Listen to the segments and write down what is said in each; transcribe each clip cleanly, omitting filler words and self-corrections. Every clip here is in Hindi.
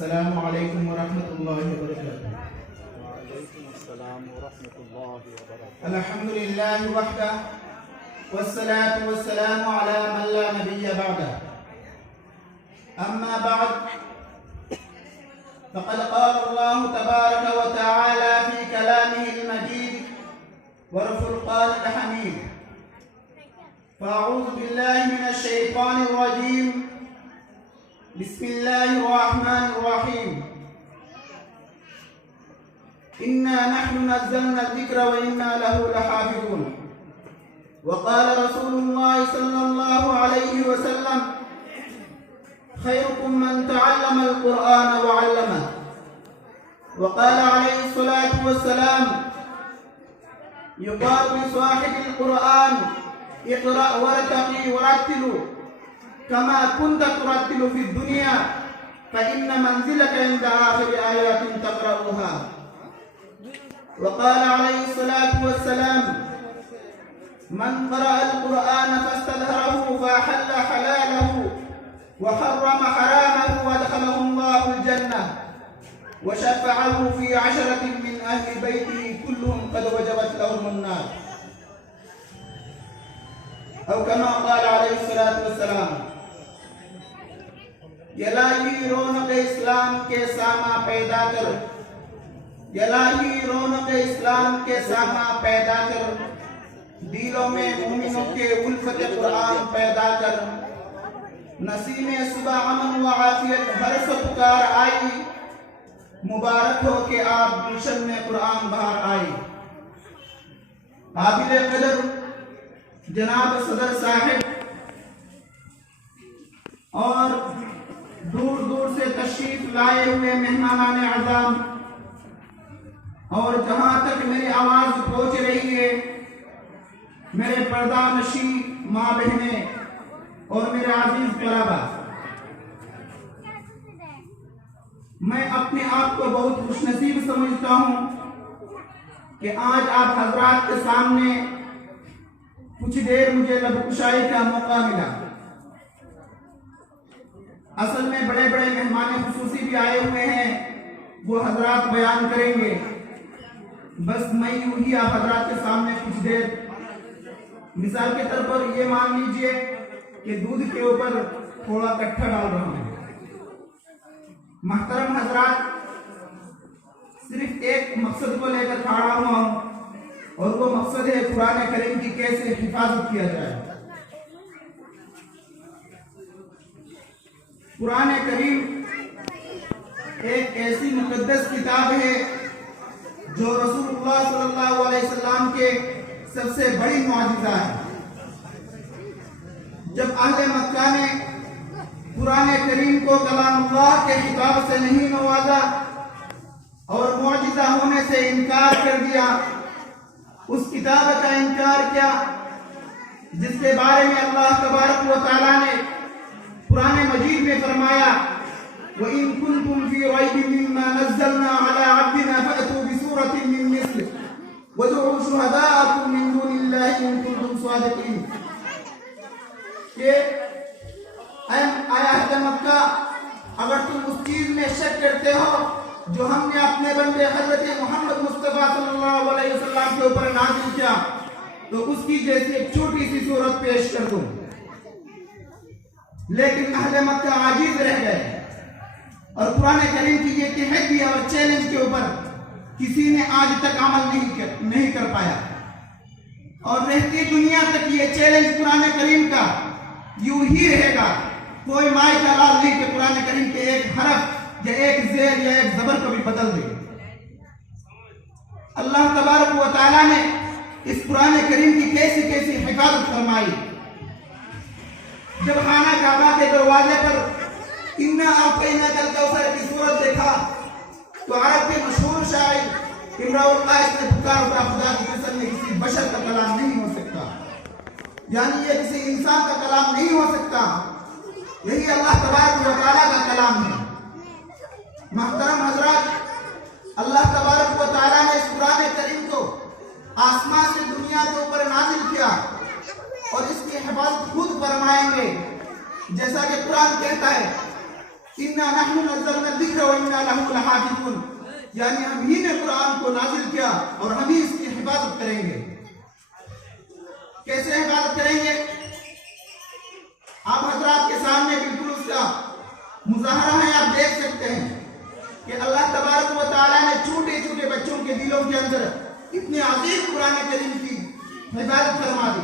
अस्सलामु अलैकुम वरहमतुल्लाहि वबरकातुहू। वालेकुम अस्सलाम वरहमतुल्लाहि वबरकातुहू। अल्हम्दुलिल्लाहि वहदह वस्सलातु वस्सलामु अला मन ला नबिय्य बअदह। अम्मा बअद फ़क़द क़ाल अल्लाहु तबारक व तआला फ़ी कलामिहिल मजीद वल फ़ुरक़ानिल हमीद। फ़अऊज़ु बिल्लाहि मिनश शैतानिर रजीम। बिस्मिल्लाहिर रहमानिर रहीम। इन्ना नहनु नज़्ज़लना ज़िक्र व इन्ना लहु लहाफ़िज़ून। वक़ाल रसूलुल्लाह सल्लल्लाहु अलैहि वसल्लम खैरुकुम मन तअल्लमल क़ुरआन व अल्लमह। वक़ाल अलैहि सलातु वस्सलाम युक़ाल लिसाहिबिल क़ुरआन इक़रा वरतक़ी वरत्तिल कमा कुन्त तुरत्तिलु फ़िद दुनिया फ़इन्न मंज़िलक इंद आख़िरि आयातिन तक़रऊहा। वक़ाल अलैहि सलातु वस्सलाम मन क़रअल क़ुरआन फ़स्तज़हरहु फ़अहल्ल हलालहु व हर्रम हरामहु वअदख़लहु अल्लाहुल जन्नह व शफ़अहु फ़ी अशरतिन मिन अहलि बैतिही कुल्लुहुम क़द वजबत लहुमुन नार। औ कमा क़ाल अलैहि सलातु वस्सलाम। इलाही रौनक़ इस्लाम के सामा पैदा कर, इलाही रौनक़ इस्लाम के सामा पैदा कर, दिलों में मोमिनों के उल्फत कुरान पैदा कर। नसीमे सुबह अमन व आफियत हर से पुकार आई, मुबारक हो के आप गुलशन में कुरान बाहर आई। काबिल कदर जनाब सदर साहिब और दूर दूर से तशरीफ लाए हुए मेहमानान आज़ाम और जहां तक मेरी आवाज पहुंच रही है, मेरे पर्दा नशी माँ बहने और मेरे अजीज तलबा, मैं अपने आप को बहुत खुशनसीब समझता हूँ कि आज आप हजरात के सामने कुछ देर मुझे लबकुशाई का मौका मिला। असल में बड़े बड़े मेहमान खुसूसी भी आए हुए हैं, वो हजरात बयान करेंगे। बस मैं यूं ही आप हजरात के सामने कुछ देर, मिसाल के तौर पर ये मान लीजिए कि दूध के ऊपर थोड़ा कट्ठा डाल रहा हूं। महतरम हजरात, सिर्फ एक मकसद को लेकर खड़ा हुआ हूं और वो मकसद है कुरान करीम की कैसे हिफाजत किया जाए। कुरान करीम एक ऐसी मुकद्दस किताब है जो रसूलुल्लाह सल्लल्लाहु अलैहि वसल्लम के सबसे बड़ी मुआजिज़ा है। जब अहले मक्का ने कुरान करीम को कलामुल्लाह के खिताब से नहीं नवाजा और मुआजिज़ा होने से इनकार कर दिया, उस किताब का इनकार किया जिसके बारे में अल्लाह तबारक व तआला ने कुरान मजीद में फरमाया, व इन कुंतुम फी रैबिन मिम्मा नज़्ज़लना अला अब्दिना फअतू बिसूरतिन मिन मिस्लिह वदऊ शुहदाअकुम मिन दुनिल्लाहि इन कुंतुम सादिकीन। आया है मक्का, अगर तुम उस चीज में शक करते हो जो हमने अपने बंदे हजरत मोहम्मद मुस्तफा सल्लल्लाहु अलैहि वसल्लम के ऊपर नाज़िल किया, तो उसकी जैसी एक छोटी सी सूरत पेश कर दो। लेकिन अहले मक्का आजीज रह गए और कुरान करीम की ये तहदी और चैलेंज के ऊपर किसी ने आज तक अमल नहीं कर पाया और रहती दुनिया तक ये चैलेंज कुरान करीम का यूं ही रहेगा। कोई माई का लाल नहीं कि कुरान करीम के एक हरफ या एक जेर या एक जबर को भी बदल दे। अल्लाह तबारक व तआला ने इस कुरान करीम की कैसी कैसी हिफाजत फरमाई। जब खाना काबा के दरवाजे पर इन्ना आतैना कल कौसर की सूरत देखा तो अरब के मशहूर शायर इमरुल कायस ने पुकार उठा, खुदा की कसम ये किसी बशर का कलाम नहीं हो सकता, यानी ये किसी इंसान का कलाम नहीं हो सकता, यही अल्लाह तबारक व तआला का कलाम है। महतरम हजरात, अल्लाह तबारक व तआला ने इस कुरान करीम को आसमान से दुनिया के ऊपर नाजिल किया और इसकी हिफाजत खुद फरमाएंगे। जैसा कि कुरान कहता है इन्ना नहनु नज़्ज़लना ज़िक्र व इन्ना लहु लहाफ़िज़ून, यानी हम ही ने कुरान को नाजिल किया और हम ही इसकी हिफाजत करेंगे। कैसे हिफाजत करेंगे? आप हजरात के सामने बिल्कुल उसका मुजाहरा है, आप देख सकते हैं कि अल्लाह तबारक व तआला ने छोटे छोटे बच्चों के दिलों के अंदर इतने अजीम कुरान करीम की हिफाजत फरमा दी।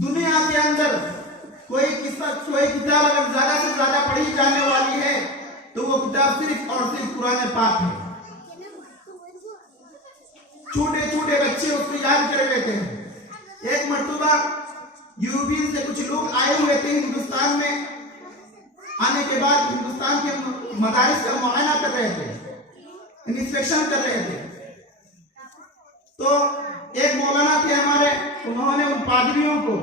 दुनिया के अंदर कोई किताब अगर ज्यादा से ज्यादा पढ़ी जाने वाली है तो वो किताब सिर्फ और सिर्फ कुरान पाक है। छोटे छोटे बच्चे उसको याद कर लेते हैं। एक मर्तबा यूपी से कुछ लोग आए हुए थे हिंदुस्तान में। आने के बाद हिंदुस्तान के मदारिस का मुआयना कर रहे थे, इंस्पेक्शन कर रहे थे। तो एक मौलाना थे हमारे, उन्होंने उन पादरियों को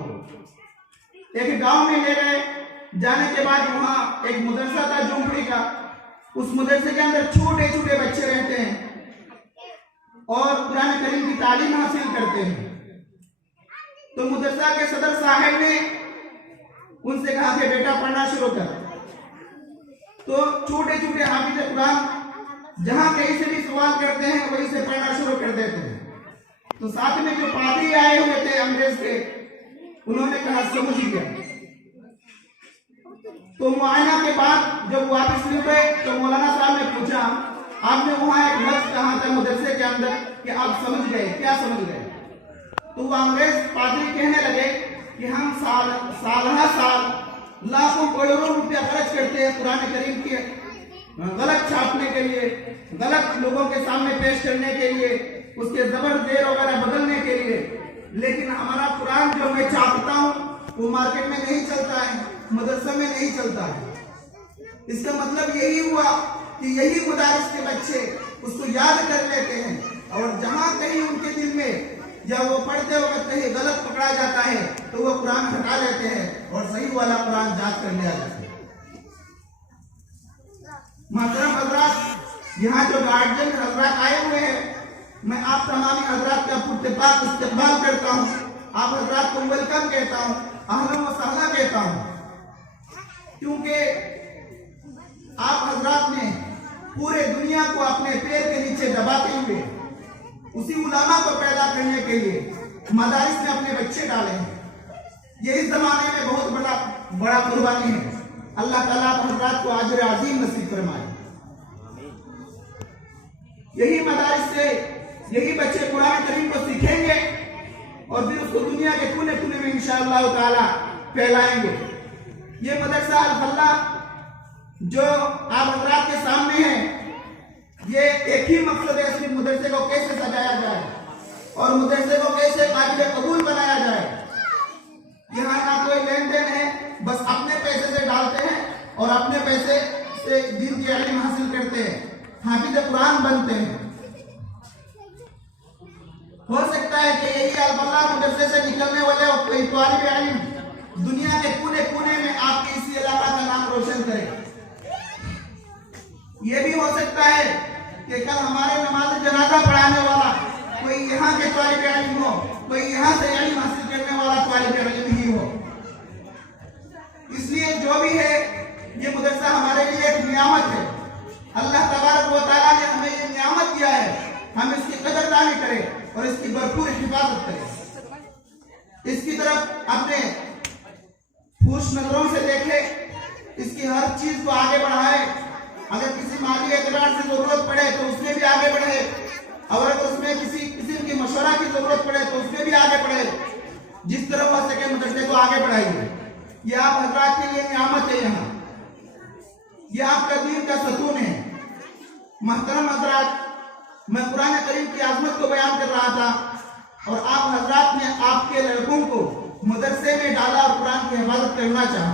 एक गांव में ले गए। जाने के बाद वहां एक मदरसा था झोंपड़ी का, उस मदरसे के अंदर छोटे छोटे बच्चे रहते हैं और कुरान करीम की तालीम हासिल करते हैं। तो मदरसा के सदर साहब ने उनसे कहा कि बेटा पढ़ना शुरू कर। तो छोटे छोटे हाफिज कुरान जहां कहीं से भी सवाल करते हैं वहीं से पढ़ना शुरू कर देते हैं। तो साथ में जो पादरी आए हुए थे अंग्रेज के, उन्होंने कहा समझ गया। तो मुआयना के बाद जब वापस लौटे तो मौलाना साहब ने पूछा, आपने वहां एक लफ्ज कहा था मदरसे के अंदर कि आप समझ गए, क्या समझ गए? तो वो अंग्रेज पादरी कहने लगे कि हम साल लाखों करोड़ों रुपया खर्च करते हैं कुरान करीम के गलत छापने के लिए, गलत लोगों के सामने पेश करने के लिए, उसके जबर देर वगैरह बदलने के लिए, लेकिन हमारा कुरान जो मैं छापता हूँ वो मार्केट में नहीं चलता है, मदरसा में नहीं चलता है। इसका मतलब यही हुआ कि यही मदारिस के बच्चे उसको याद कर लेते हैं और जहां कहीं उनके दिल में जब वो पढ़ते वक्त कहीं गलत पकड़ा जाता है तो वो कुरान हटा लेते हैं और सही वाला कुरान जांच कर लिया जाता है। मोहतरम हजरात, यहाँ जो गार्जियन हजरात आए हुए हैं, मैं आप तमाम हजरात का पुरतपाक इस्तेमाल करता हूँ। आप हजरात को वेलकम कहता हूँ, अहलन व सहला कहता हूँ, क्योंकि आप हजरात ने पूरे दुनिया को अपने पैर के नीचे दबाते हुए उसी उलामा को पैदा करने के लिए मदारिस में अपने बच्चे डाले हैं। ये इस जमाने में बहुत बड़ा कुर्बानी है। अल्लाह ताला आप हजरात को अजर अजीम नसीब फरमाए। यही मदारिस से यही बच्चे कुरान करीम को सीखेंगे और फिर उसको दुनिया के कोने कोने में इंशाअल्लाह ताला फैलाएंगे। ये मदरसा अल फलाह जो आप हजरात के सामने है, ये एक ही मकसद है, सिर्फ मदरसे को कैसे सजाया जाए और मदरसे को कैसे काबिल कबूल बनाया जाए। यहाँ ना कोई लेन देन है, बस अपने पैसे से डालते हैं और अपने पैसे से दीन की इल्म हासिल करते हैं, हाफिज कुरान बनते हैं। हो सकता है कि यही अल फलाह मदरसे से निकलने वाले कोई तालिब इल्म दुनिया के कोने कोने में आपके इसी इलाका का नाम रोशन करे। ये भी हो सकता है कि कल हमारे नमाज जनाजा पढ़ाने वाला कोई यहाँ के तालिब इल्म हो, कोई यहाँ से इल्म हासिल करने वाला तालिब इल्म ही हो। इसलिए जो भी है, ये मदरसा हमारे लिए एक नियामत है। अल्लाह तबारक व तआला ने हमें ये नियामत दिया है, हम इसकी कदरदानी करें और इसकी भरपूर हिफाजत करें। इसकी तरफ अपने खुश नजरों से देखें, इसकी हर चीज को आगे बढ़ाए। अगर किसी माली एतबार से जरूरत पड़े तो उसमें भी आगे बढ़े, और अगर उसमें किसी किस्म की मशवरा की जरूरत पड़े तो उसमें भी आगे बढ़े। जिस तरह हो सके मदरसे को आगे बढ़ाइए। ये आप हजरात के लिए नियामत है। यहाँ ये आपका दीन का सतून है। मोहतरम हजरात, मैं कुरान करीम की आजमत को बयान कर रहा था और आप हजरात ने आपके लड़कों को मदरसे में डाला और कुरान की हिफाजत करना चाहा।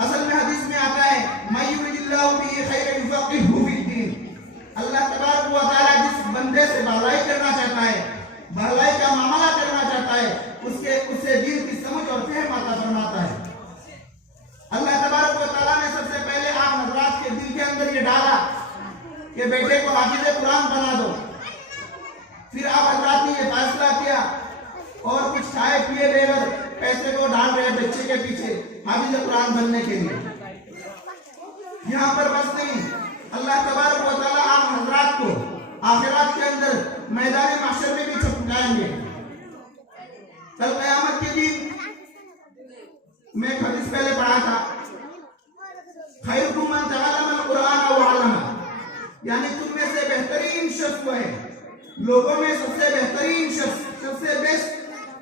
असल में हदीस में आता है, मय्युरिदिल्लाहु बिही खैरन युफ़क़िहुहु फ़िद्दीन। अल्लाह तबारक व तआला जिस बंदे से भलाई करना चाहता है, भलाई का मामला करना चाहता है, उससे दीन की समझ और फहम अता फरमाता है। अल्लाह तबारक व तआला ने सबसे पहले आप हजरात के दिल के अंदर ये डाला कि बेटे को हाफिज़ कुरान बना दो। फिर आप हजरात ने ये फैसला किया और कुछ खाए पिए बगैर पैसे को डाल रहे बच्चे के पीछे हाफिज़ कुरान बनने के लिए। यहाँ पर बस नहीं, अल्लाह तबारक व तआला आप हजरात को आखिरत के अंदर मैदान महशर में भी छुपाएंगे। कल क़यामत के दिन मैं हदीस पहले पढ़ा था, खैरुकुम मन तअल्लमल कुरान व अल्लमा, यानी तुम में से बेहतरीन शख्स वो है, लोगों में सबसे बेहतरीन शख्स, सबसे बेस्ट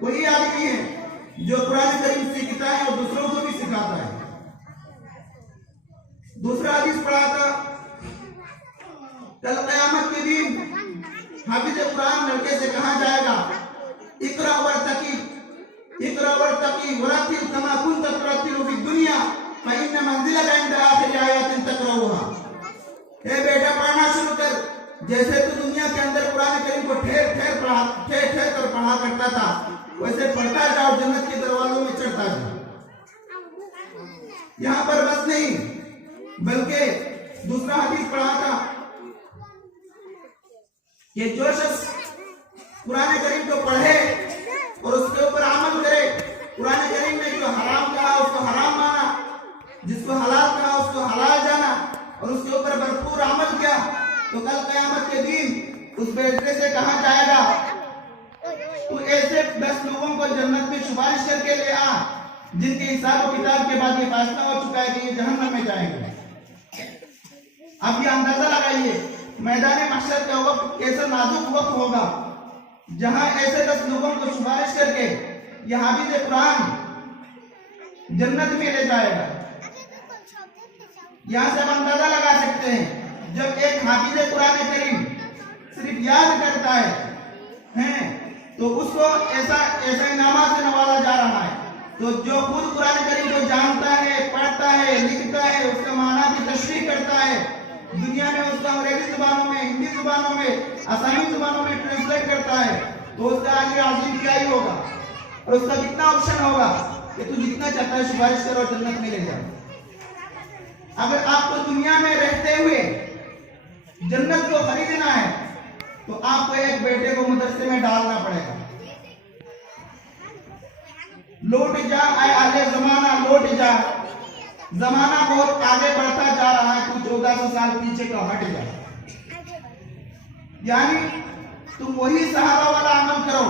वही आदमी है जो कुरान करीम सीखता है और दूसरों को भी सिखाता है। दूसरा हदीस पढ़ा था, कल क़यामत के दिन हाफिज कुरान लड़के से कहा जाएगा, इकरा वर्तकी वरतिल कमा कुंत तुरतिलु फी दुनिया फइन्न मंजिलका इंद आखिर आयतिन तकराउहा। ए बेटा पढ़ना शुरू कर, जैसे तू दुनिया के अंदर कुरान करीम को ठेर ठेर कर पढ़ा करता था, वैसे पढ़ता जा और जन्नत के दरवाजों में चढ़ता जा। यहाँ पर बस नहीं, बल्कि दूसरा हदीस पढ़ा था कि जो शख्स कुरान करीम को पढ़े और उसके ऊपर अमल करे, कुरान करीम में जो हराम कहा उसको हराम माना, जिसको हलाल कहा उसको हलाल जाना और उसके ऊपर भरपूर अमल किया, तो कल क़यामत के दिन उस बेटे से कहा जाएगा, तू ऐसे 10 लोगों को जन्नत में सिफारिश करके ले आ जिनके हिसाब और किताब के बाद ये फैसला हो चुका है कि ये जहन्नम में जाएंगे। अब ये अंदाजा लगाइए मैदान महशर का वक्त कैसा नाजुक वक्त होगा, जहां ऐसे 10 लोगों को सिफारिश करके यह हाफिज कुरान जन्नत में ले जाएगा। यहाँ से हम अंदाजा लगा सकते हैं, जब एक हाफिज कुरान करीम सिर्फ याद करता है तो उसको ऐसा इनामात से नवाजा जा रहा है। तो जो खुद कुरान करीम को जानता है, पढ़ता है, लिखता है, उसका माना की तशरीह करता है, दुनिया में उसका अंग्रेजी जुबानों में, हिंदी जुबानों में, आसामी जुबानों में ट्रांसलेट करता है, तो उसका आगे आज़ीम क्या ही होगा और उसका कितना ऑप्शन होगा कि तू जितना चाहता है सिफारिश करो और जन्नत में ले जाओ। अगर आपको दुनिया में रहते हुए जन्नत को खरीदना है तो आपको एक बेटे को मदरसे में डालना पड़ेगा। लौट जा आए आगे जमाना, लौट जा, जमाना बहुत आगे बढ़ता जा रहा है, तू 1400 साल पीछे का हट जा। यानी तुम वही सहाबा वाला अमल करो,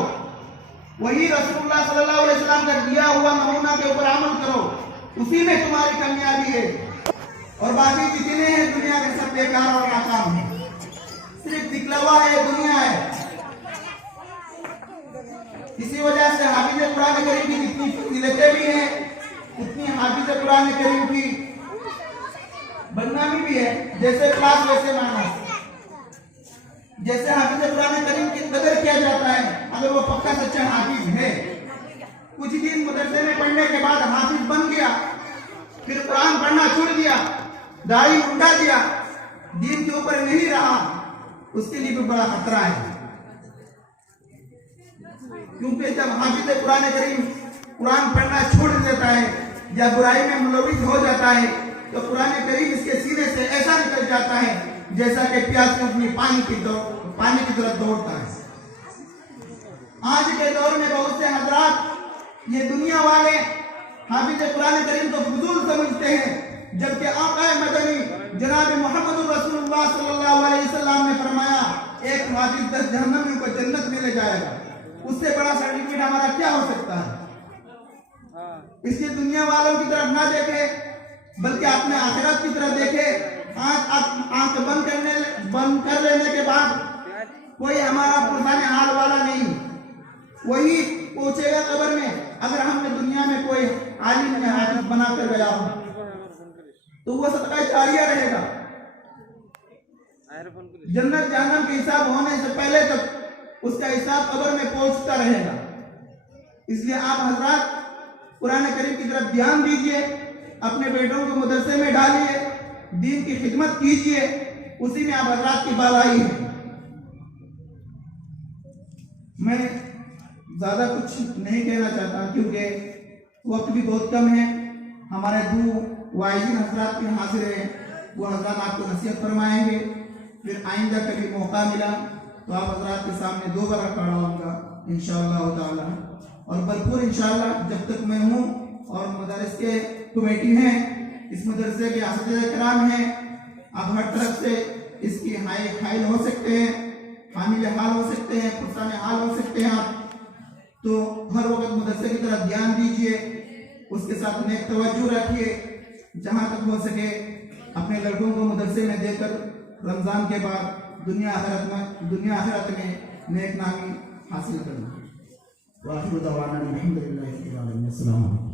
वही रसूलुल्लाह सल्लल्लाहु अलैहि वसल्लम का दिया हुआ नमूना के ऊपर अमल करो, उसी में तुम्हारी कामयाबी है। और बाकी जितने हैं दुनिया के सब बेकार और नाकाम है, सिर्फ दिखलावा है, दुनिया है। इसी वजह से हाफिज कुरान करीम की जितनी फजीलतें भी हैं, उतनी हाफिज कुरान करीम की बदनामी भी है। जैसे क्लास वैसे माना, जैसे हाफिज कुरान करीम की कदर किया जाता है, अगर वो पक्का सच्चा हाफिज है, कुछ दिन मदरसे में पढ़ने के बाद हाफिज बन गया, फिर कुरान पढ़ना छोड़ दिया, दाढ़ी उड़ा दिया, दीन के ऊपर नहीं रहा, उसके लिए भी बड़ा खतरा है। क्योंकि जब हाफिज कुरान करीम कुरान पढ़ना छोड़ देता है या बुराई में मुलविस हो जाता है, तो कुरान करीम इसके सीने से ऐसा निकल जाता है जैसा कि प्यास में अपनी पानी की तरफ दौड़ता है। आज के दौर में बहुत से हजरात ये दुनिया वाले हाफिज कुरान करीम को फजूल समझते हैं, जबकि आका मदनी जनाब मोहम्मद रसूलुल्लाह सल्लल्लाहु अलैहि वसल्लम ने फरमाया, एक हाफिज 10 जहन्नम को जन्नत में ले जाएगा। उससे बड़ा सर्टिफिकेट हमारा क्या हो सकता है? इसलिए दुनिया वालों की तरफ ना देखे, बल्कि अपने आखिरत की तरफ देखे। आंख बंद कर लेने के बाद कोई हमारा पुराने हाल वाला नहीं, वही पूछेगा कब्र में। अगर हमने दुनिया में कोई आलिम या हाफिज बना कर गया हो तो वो सदका जारिया रहेगा। जन्नत जहन्नम के हिसाब होने से पहले तक उसका हिसाब कब्र में पहुंचता रहेगा। इसलिए आप हजरात कुरान करीम की तरफ ध्यान दीजिए, अपने बेटों को मदरसे में डालिए, दीन की खिदमत कीजिए, उसी में आप हजरात की भलाई है। मैं ज्यादा कुछ नहीं कहना चाहता क्योंकि वक्त भी बहुत कम है। हमारे 2 वाइजिन हजरात भी हाजिर हैं, वो हजरात आपको नसीहत फरमाएंगे। फिर आइंदा कभी मौका मिला तो आप हजरात के सामने 2 बार खड़ा होगा इंशाअल्लाह ताला। और भरपूर इंशाअल्लाह जब तक मैं हूँ और मदरस के कमेटी हैं इस मदरसे के असतिया कराम हैं, आप हर तरफ से इसकी हाइल हो सकते हैं, हामिल हाल हो सकते हैं, पुरसान हाल हो सकते हैं आप। तो हर वक्त मदरसे की तरफ ध्यान दीजिए, उसके साथ नेक तवज्जो रखिए। जहाँ तक हो सके अपने लड़कों को मदरसे में देकर रमज़ान के बाद दुनिया आखिरत में नेक नामी हासिल करना। वाखिर दवाना अल्हम्दुलिल्लाहि रब्बिल आलमीन। अस्सलाम वालेकुम।